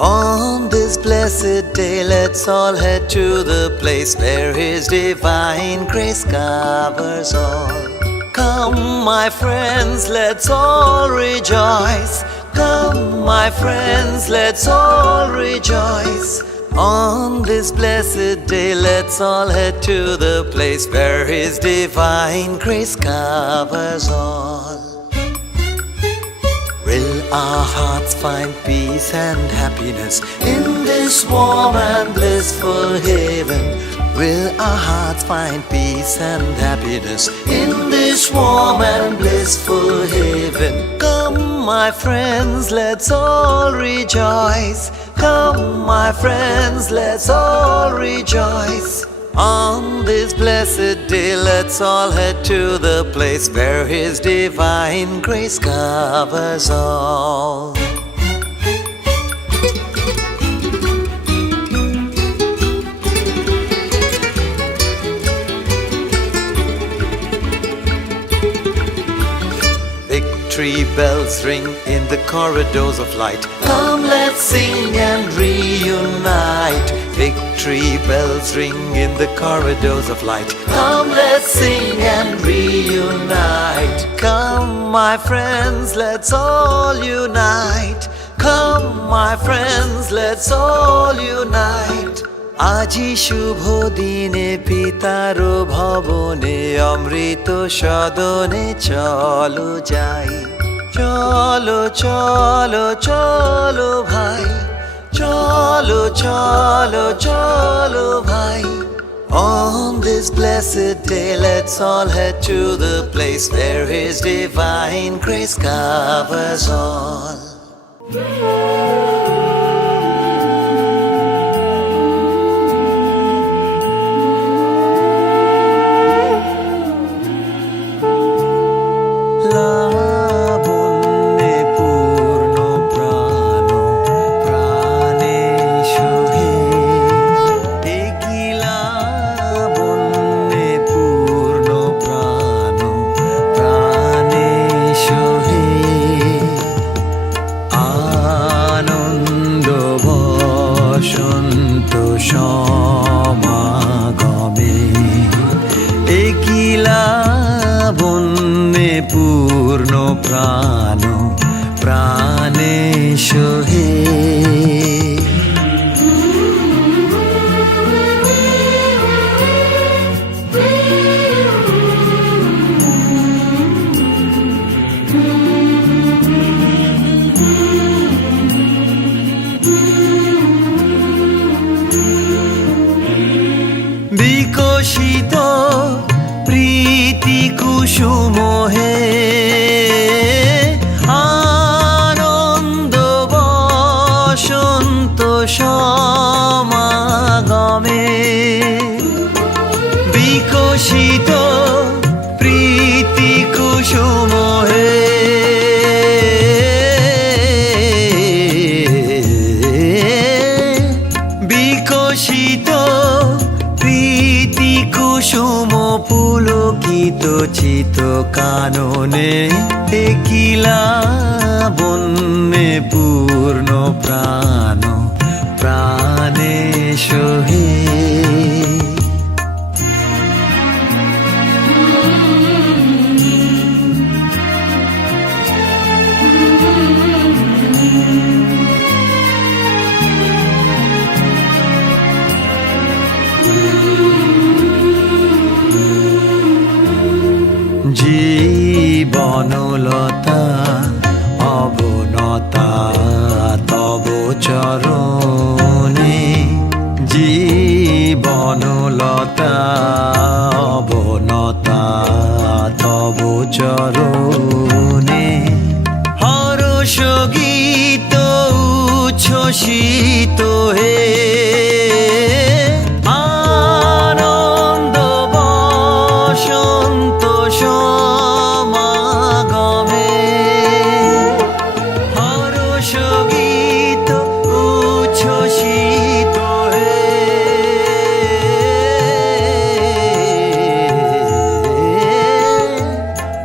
On this blessed day, let's all head to the place where His divine grace covers all. Come, my friends, let's all rejoice. Come, my friends, let's all rejoice. On this blessed day, let's all head to the place where His divine grace covers all. Will our hearts find peace and happiness in this warm and blissful haven? Will our hearts find peace and happiness in this warm and blissful haven? Come, my friends, let's all rejoice. Come, my friends, let's all rejoice. On this blessed day, let's all head to the place where His divine grace covers all. Victory bells ring in the corridors of light. Come, let's sing and reunite. Victory bells ring in the corridors of light. Come, let's sing and reunite. Come, my friends, let's all unite. Come, my friends, let's all unite. আজি শুভ দিনে পিতার ভবনে অমৃত সদনে চলো যাই। চলো চলো চলো ভাই, চলো চলো চলো ভাই। On this blessed day, let's all head to the place where His divine grace covers all. সমাগমে একিলা বন্যে পূর্ণ প্রাণ প্রাণে সোহে। বিকশিত প্রীতি কুসুম হে আনন্দ বসন্ত সমাগমে। বিকশিত প্রীতি কুসুম হে বিকশিত প্রীতি কুসুম পুলকিত চিত কাননে একিলা বন্যে পূর্ণ প্রাণ প্রাণে সোহে। জীবনলতা অবনতা তব চরণে। জীবনলতা অবনতা তব চরণে। হর্ষ গীত উচ্ছ্বসিত উচ্ছ্বসিত হে আনন্দ বসন্ত সমাগমে হর্ষ গীত উচ্ছ্বসিত হে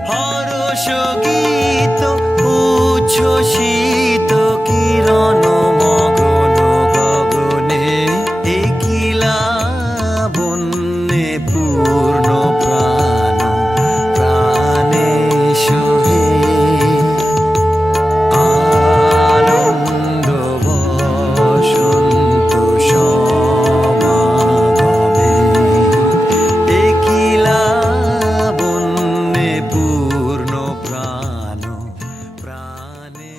হর্ষ গীত উচ্ছ্বসিত কিরণ মগন গগনে একিলা বন্যে পূর্ণ প্রাণ প্রাণে সোহে আনন্দ বসন্ত সমাগমে একিলা বন্যে পূর্ণ প্রাণ প্রাণে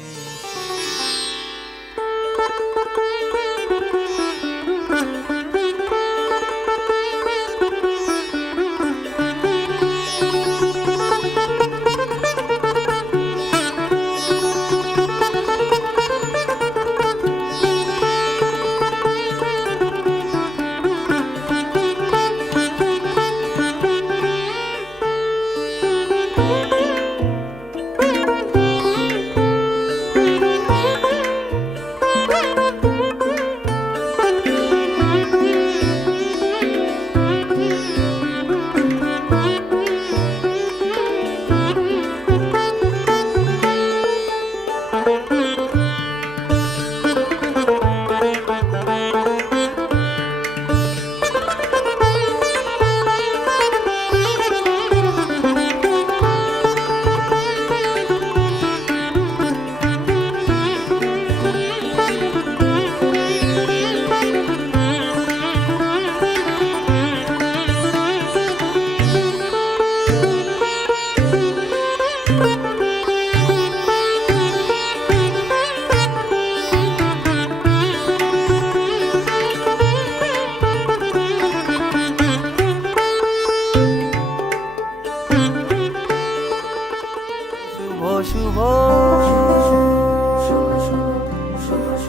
শুভ শুভ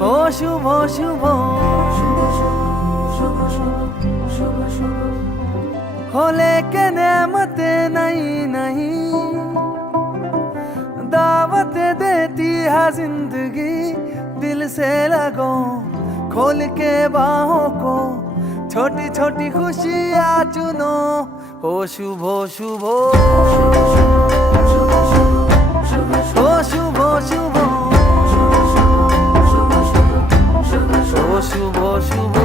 ও শুভ শুভ होले के नेमत नहीं नहीं दावत देती है जिंदगी दिल से लगो खोल के बाहों को छोटी छोटी खुशियाँ चुनो हो शुभ शुभ ओ शुभ शुभ ओ शुभ शुभ ओ शुभ शुभ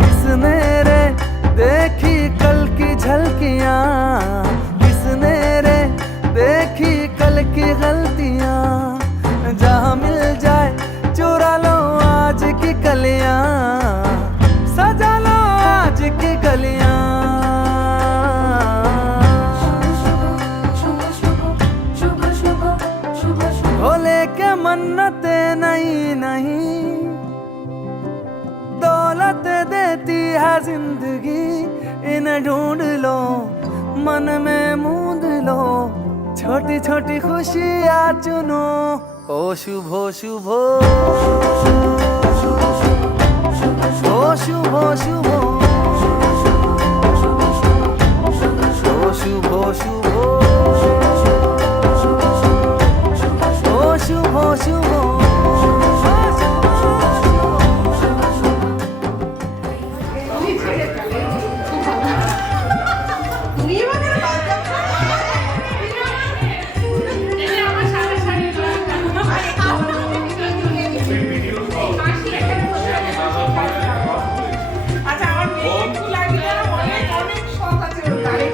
किसने रे देखी कल की झलकियाँ किसने रे देखी कल की गलतियाँ जहाँ मिल जाए चुरा लो आज की कलियाँ सजा लो आज की गलियाँ भोले के मन्नते नहीं नहीं दौलत देती है जिंदगी इन्हें ढूंढ लो मन में मूंद लो छोटी छोटी खुशियाँ चुनो ओ शुभ शुभ ओ शुभ शुभ ओ शुभ शुभ ओ शुभ शुभ আচ্ছা আমার মেয়ে একটু লাগলে অনেক অনেক শখ আছে ওর গাড়ি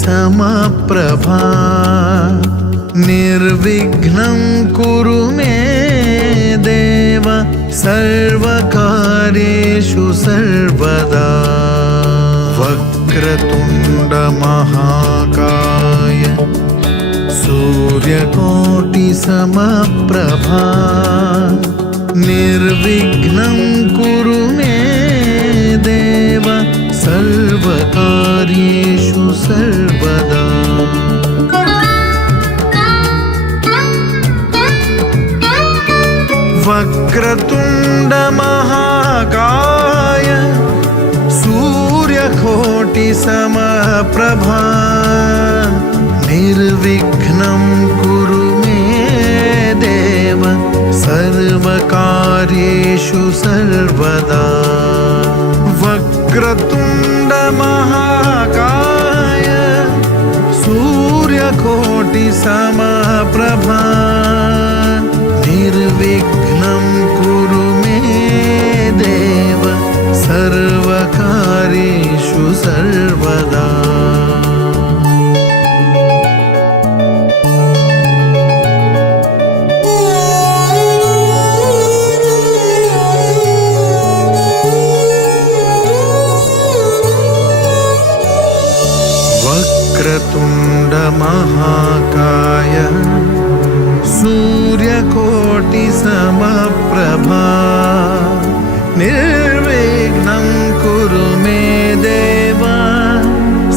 समप्रभा निर्विघ्नं कुरु मे देव सर्वकार्येषु सर्वदा वक्रतुण्डमहाकाय सूर्यकोटिसमप्रभा निर्विघ्नं कुरु मे देव सर्वकार्येषु सर्वदा वक्रतुण्डमहाकाय सूर्यकोटिसमप्रभा निर्विघ्नं कुरु मे देव सर्वकार्येषु सर्वदा वक्रतुण्डमहाकाय सूर्यकोटिसमप्रभा निर्विघ्नं कुरु मे देव सर्वकार्येषु सर्वदा वक्रतुण्डमहाकाय सूर्यकोटिसमप्रभा निर्विघ्नं कुरु मे देव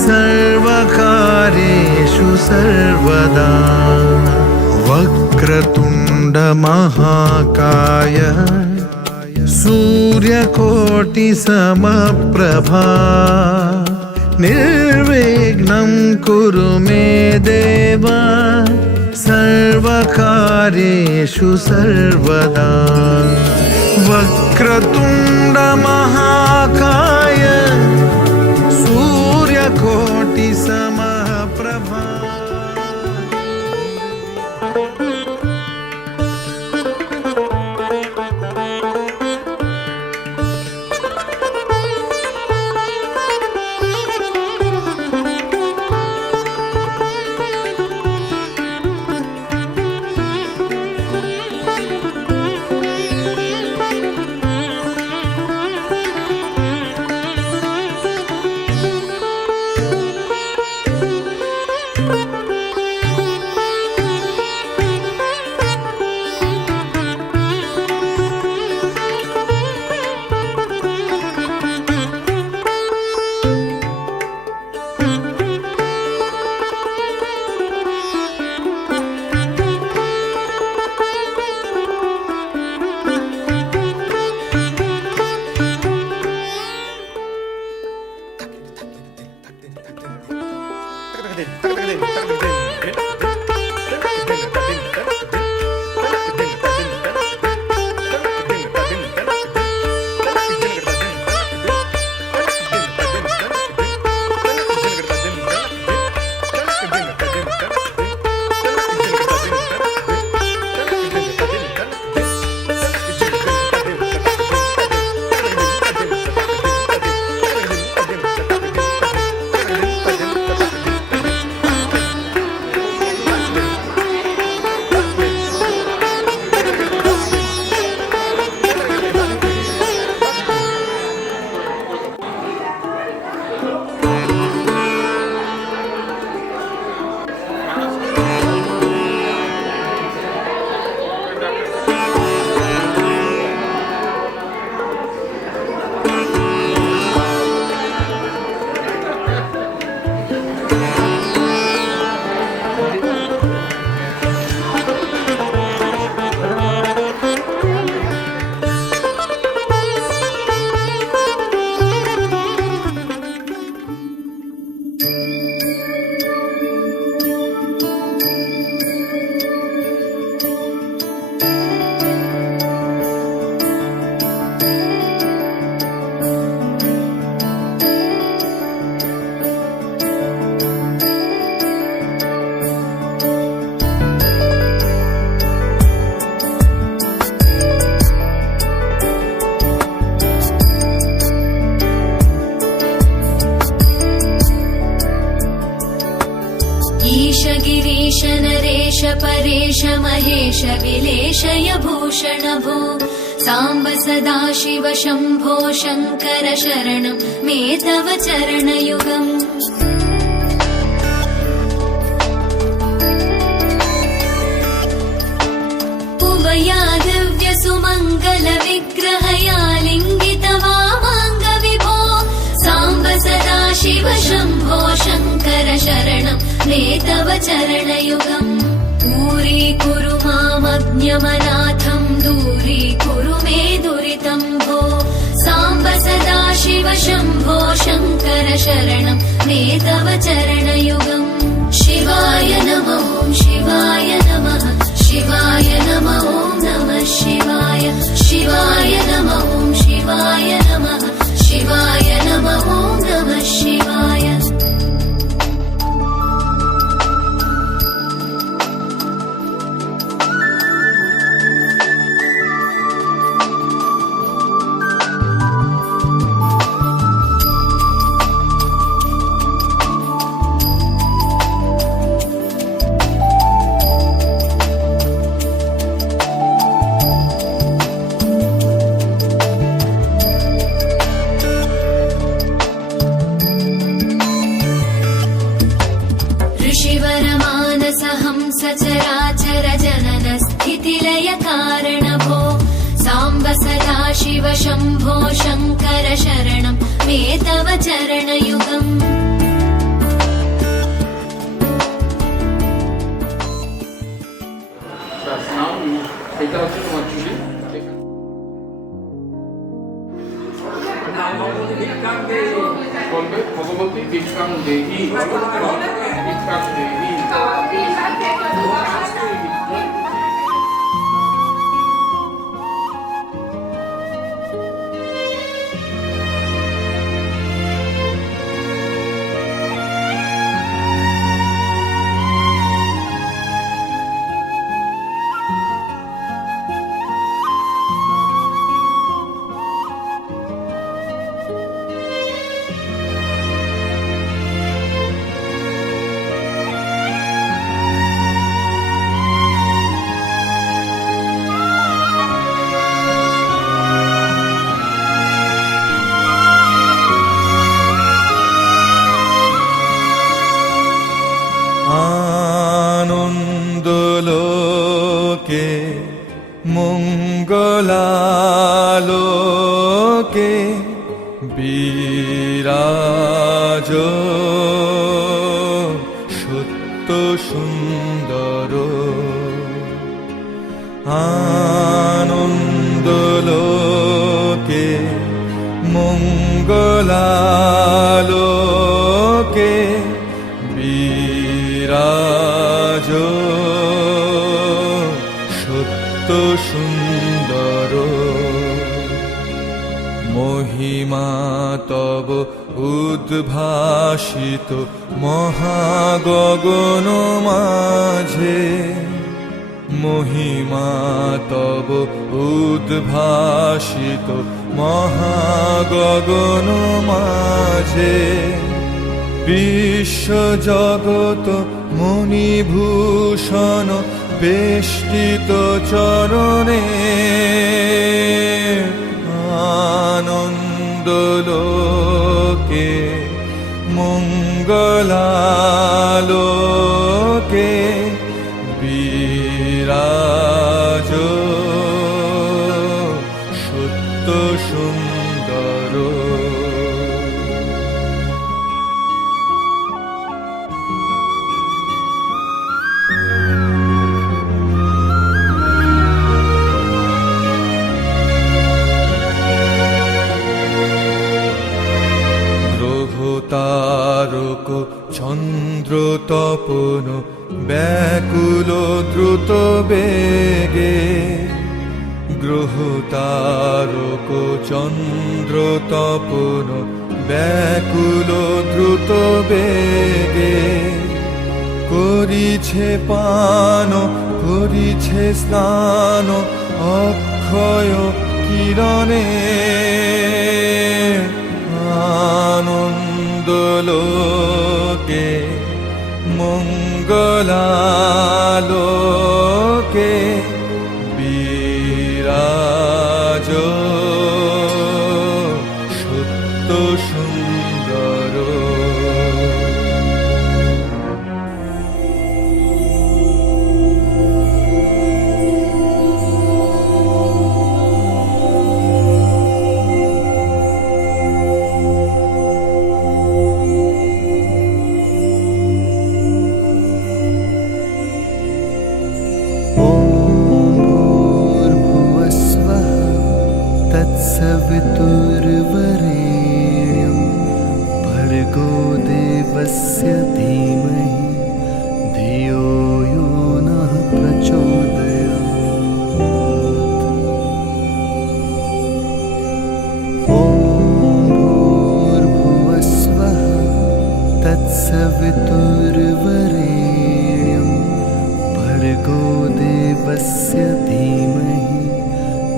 सर्वकार्येषु सर्वदा वक्रतुण्डमहाकाय सूर्यकोटिसमप्रभा निर्विघ्नं कुरु मे देव सर्वकार्येषु सर्वदा वक्रतुण्डमहाकाय सूर्यकोटिसमप्रभा देवेश परेश महेश विलेशय भूषण भो साम्ब सदाशिव शम्भो शङ्कर शरणं मे तव चरणयुगम् उभया दिव्य सुमङ्गल विग्रहया लिङ्गित वामाङ्ग विभो साम्ब सदाशिव शम्भो शङ्कर शरणं मे तव चरणयुगम् दूरीकुरु मामज्ञमनाथं दूरीकुरु मे दुरितं भो साम्ब सदाशिव शम्भो शङ्कर शरणं मे तव चरणयुगम् शिवाय नमः शिवाय नमः शिवाय नमः नमः शिवाय शिवाय नमः शिवाय नमः शिवाय नमः नमः शिवाय सचराचर जनन स्थितिलय कारण भो साम्ब सदाशिव शम्भो शङ्कर शरणं मे तव चरणयुगम् ভগবতী বিক্রম দেহি বিক্রম দেহি আনন্দলোকে মঙ্গলালোকে বিরাজ সত্য সুন্দর আনন্দলোকে মঙ্গলালোকে বিরাজ সত্য সুন্দর মহিমা তব উদ্ভাসিত মহাগগন মাঝে মহিমা তব উদ্ভাসিত মহাগগন মাঝে বিশ্ব জগত মণিভূষণ বেষ্টিত চরণে আনন্দলোকে মঙ্গলালোকে বিরাজ সত্য সুন্দর তারক চন্দ্র তপন ব্যাকুল দ্রুত বেগে গ্রহ তারক চন্দ্র তপন ব্যাকুল দ্রুত বেগে করিছে পান করিছে স্নান অক্ষয় কিরণে আনন্দলোকে মঙ্গলালোকে মঙ্গলালোকে বিরাজ সত্য সুন্দর। तत्सवितुर्वरेण्यं भर्गो देवस्य धीमहि धियो यो नः प्रचोदयात्। ॐ भूर्भुवस्वः तत्सवितुर्वरेण्यं भर्गो देवस्य धीमहि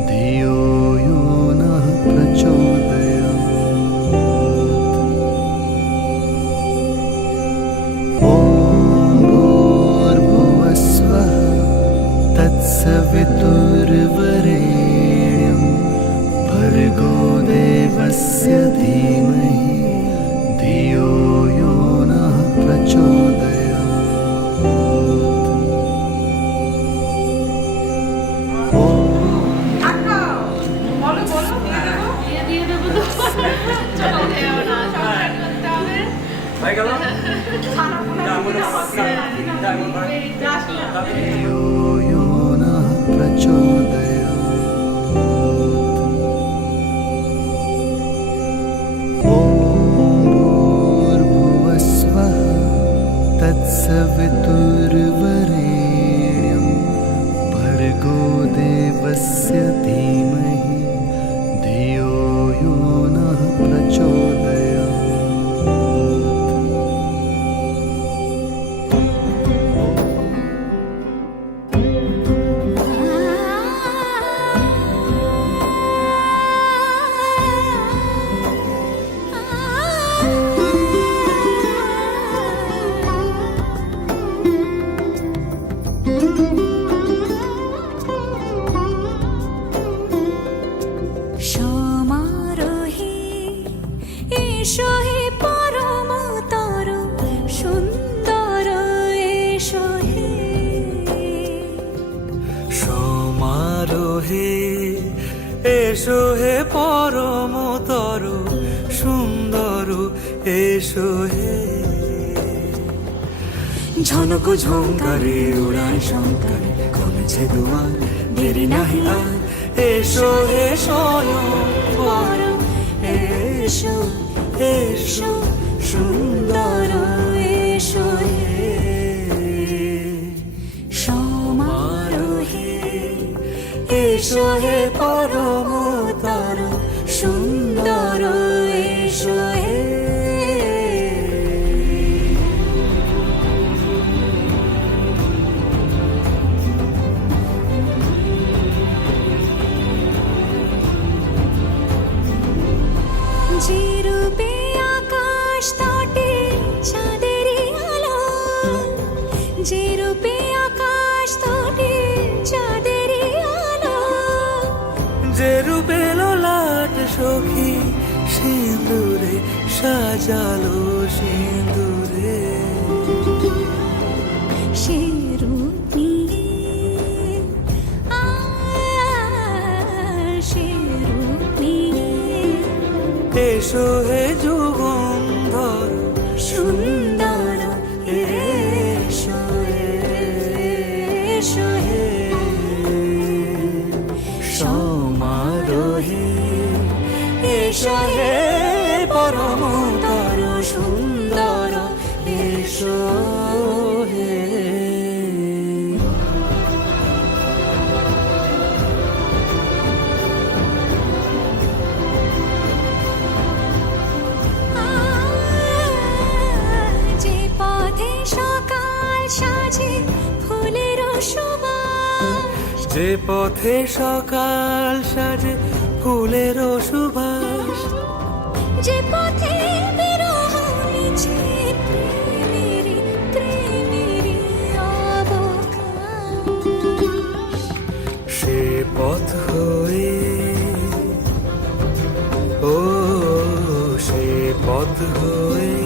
धियो यो नः प्रचोदयात्। ॐ भूर्भुवस्वः तत्सवितुर्वरेण्यं भर्गो देवस्य धीमहि धियो यो नः प्रचोदयात्। धियो यो नः प्रचोदयात्। ॐ भूर्भुवस्वः तत्सवितुर्वरेण्यं भर्गो देवस्य धीमहि धियो यो नः प्रचोदयात्। সমারোহে এসো হে পরমতর সুন্দর এসো হে। সমারোহে এসো হে পরমতর সুন্দর এসো হে। ঝনক ঝঙ্কারে উড়ায় শঙ্কর কমেছে দুয়ার দেরি নাহি আর। এসো হে স্বয়ং বর এসো এসো সুন্দর এসো হে। সমারোহে এসো হে পরমতর সুন্দর এসো হে। যে রূপে আকাশ তটে চাঁদেরই আলো, যে রূপে আকাশ তটে চাঁদেরই আলো। যে রূপে ললাট সখী সিঁদুরে সাজালো সিঁদুরে। সে রূপ নিয়ে সে রূপ নিয়ে এসো হে যুগন্ধর সুন্দর এসো এসো হে। সমারোহে এসো হে পরমতর সুন্দর এসো হে। যে পথে সকাল সাজে ফুলের সুবাস, যে পথে সকাল সাজে ফুলের সুবাস। যে পথে বিরহ মিছে প্রেমেরই প্রেমেরই পথ হয়ে, ও সে পথ হয়ে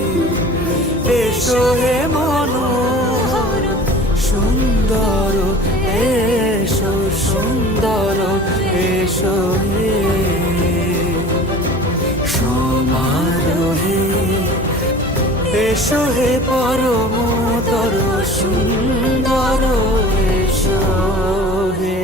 এসো হে মনোহর সুন্দর, এসো সুন্দর, এসো হে সমারোহে, এসো হে পরমতর সুন্দর, এসো হে।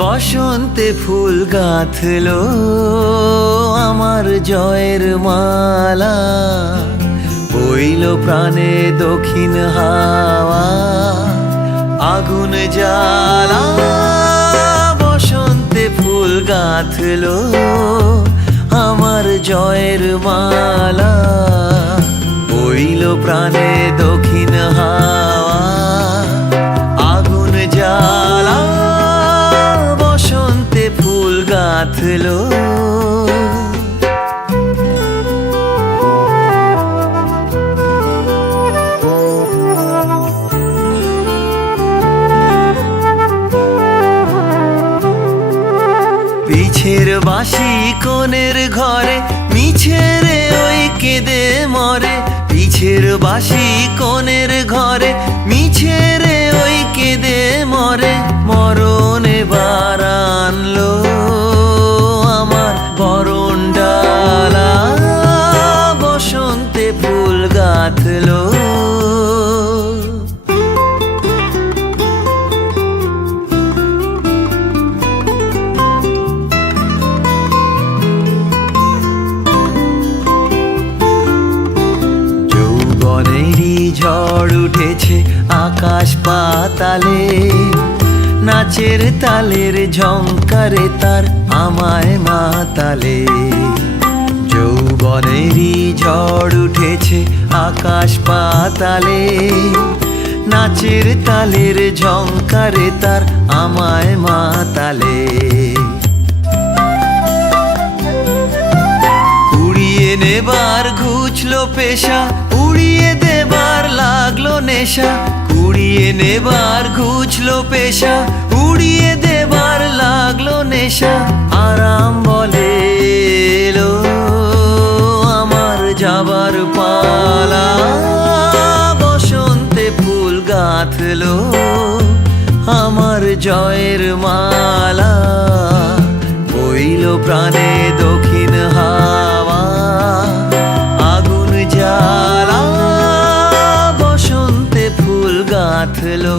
বসন্তে ফুল গাঁথলো আমার জয়ের মালা, বইল প্রাণে দক্ষিণ হাওয়া আগুন জ্বালা। বসন্তে ফুল গাঁথলো আমার জয়ের মালা, বইল প্রাণে দক্ষিণ হাওয়া আগুন জ্বালা। বসন্তে ফুল গাঁথলো পিছের বাঁশি কোণের ঘরে মিছে রে ওই কেঁদে মরে। পিছের বাঁশি কোণের ঘরে মিছে রে ওই কেঁদে মরে। মরণ এবার আনলো আমার বরণ ডালা, বসন্তে ফুল গাঁথলো। যৌবনেরই ঝড় উঠেছে আকাশ পাতালে, নাচের তালের ঝংকারে তার আমায় মাতালে। যৌবনেরই ঝড় উঠেছে আকাশ পাতালে, নাচের তালের ঝংকারে তার আমায় মাতালে। উড়িয়ে নেবার ঘুচলো পেশা, উড়িয়ে দেবার লাগলো নেশা। উড়িয়ে নেবার ঘুচলো পেশা, উড়িয়ে দেবার লাগলো নেশা। আরাম বলে এলো আমার যাবার পালা, বসন্তে ফুল গাঁথলো আমার জয়ের মালা। বইল প্রাণে দক্ষিণ হাওয়া আগুন জ্বালা, বসন্তে ফুল গাঁথলো।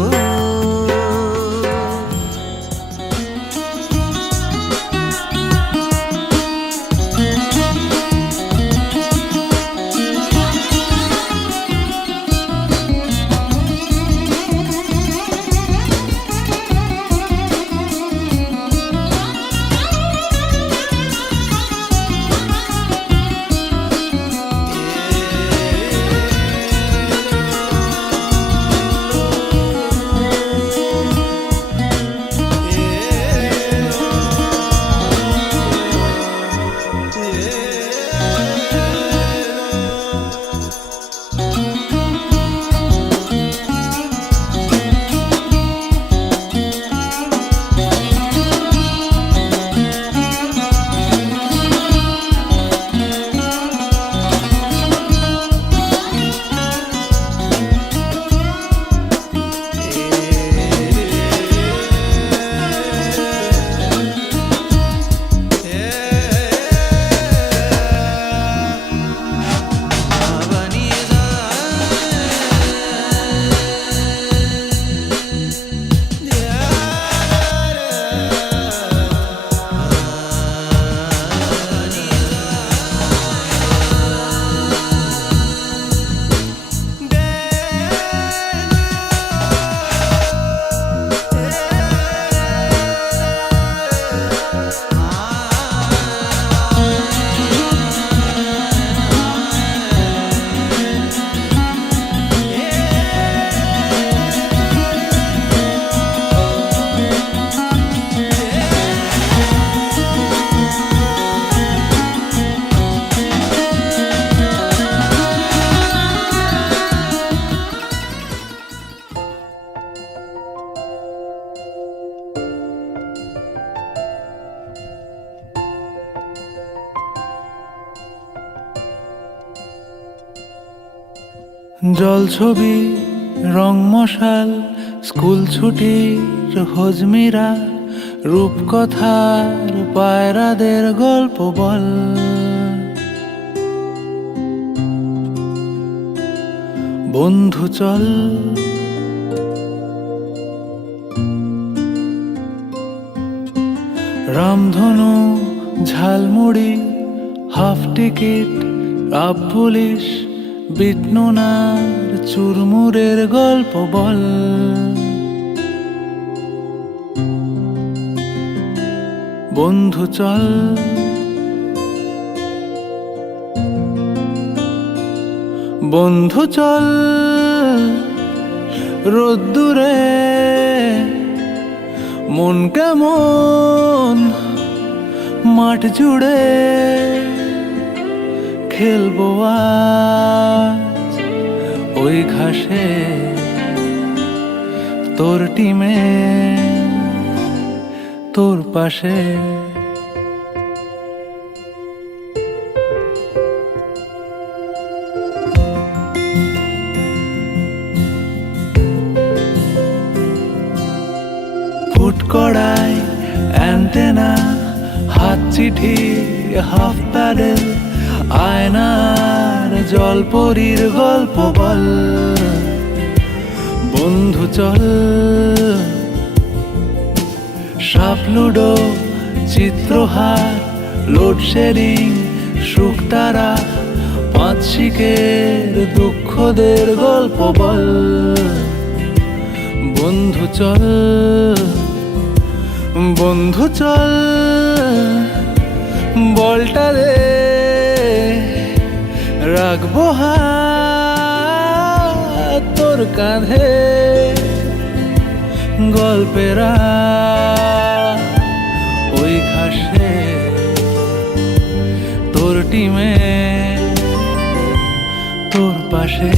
জলছবি রং মশাল স্কুল ছুটির হজমিরা রূপকথার পায়রাদের গল্প বল বন্ধু চল রামধনু ঝালমুড়ি হাফ টিকিট আপ পুলিশ বিটনুনার চুরমুরের গল্প বল বন্ধু চল বন্ধু চল রোদ্দুরে মন কেমন মাঠ জুড়ে খেলবো আজ ওই ঘাসে তোর টিমে তোর পাশে ফুট কড়াই অ্যান্টেনা হাত চিঠি হাফ প্যাডেল আয়নার জলপরীর গল্প বল বন্ধু চল সাপ লুডো চিত্রহার লোডশেডিং শুকতারা পাঁচ শিকের দুঃখদের গল্প বল বন্ধু চল বন্ধু চল বলটা দে রাখবো হাত তোর কাঁধে গল্পেরা ওই ঘাসে তোর টিমে তোর পাশে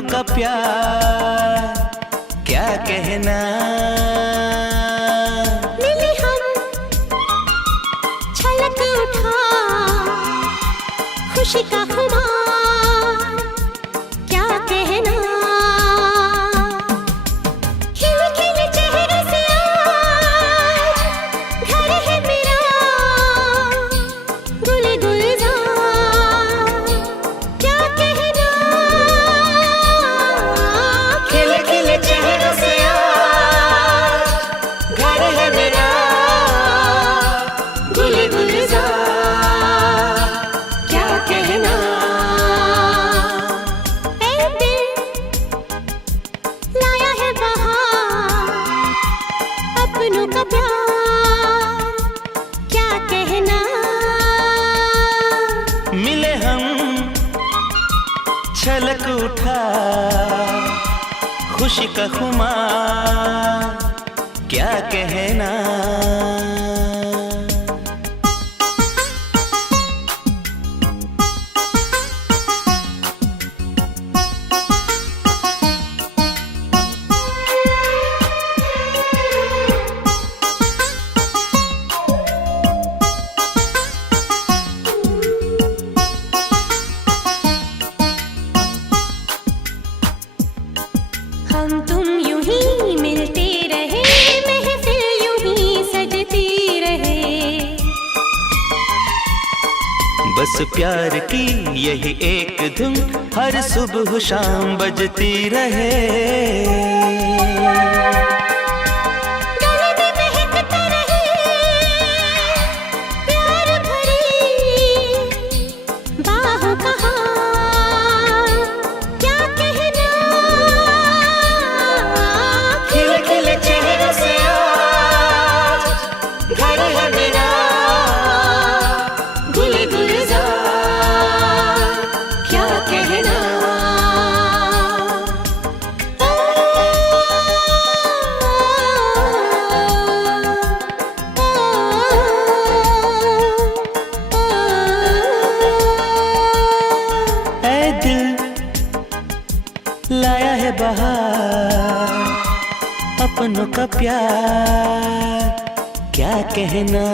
अपनों का प्यार क्या कहना। मिले हम छलक उठा खुशी का खुमार क्या कहना। खिले खिले चेहरे से आज घर है मेरा गुल गुलजार क्या कहना। खिले खिले चेहरे से आज घर है मेरा गुल गुलजार क्या कहना। ऐ दिल लाया है बहार अपनों का प्यार क्या कहना। मिले हम छलक उठा खुशी का खुमार क्या कहना। हम तुम यूं ही मिलते रहे महफिल यूं ही सजती रहे। बस प्यार की यही एक धुन हर सुबह शाम बजती रहे। गले में महकता रहे प्यार भरी बाहों का हार क्या कहना। खिले खिले चेहरों से आज घर है मेरा गुल गुलजार क्या कहना। ऐ दिल लाया है बहार अपनों का प्यार क्या कहना।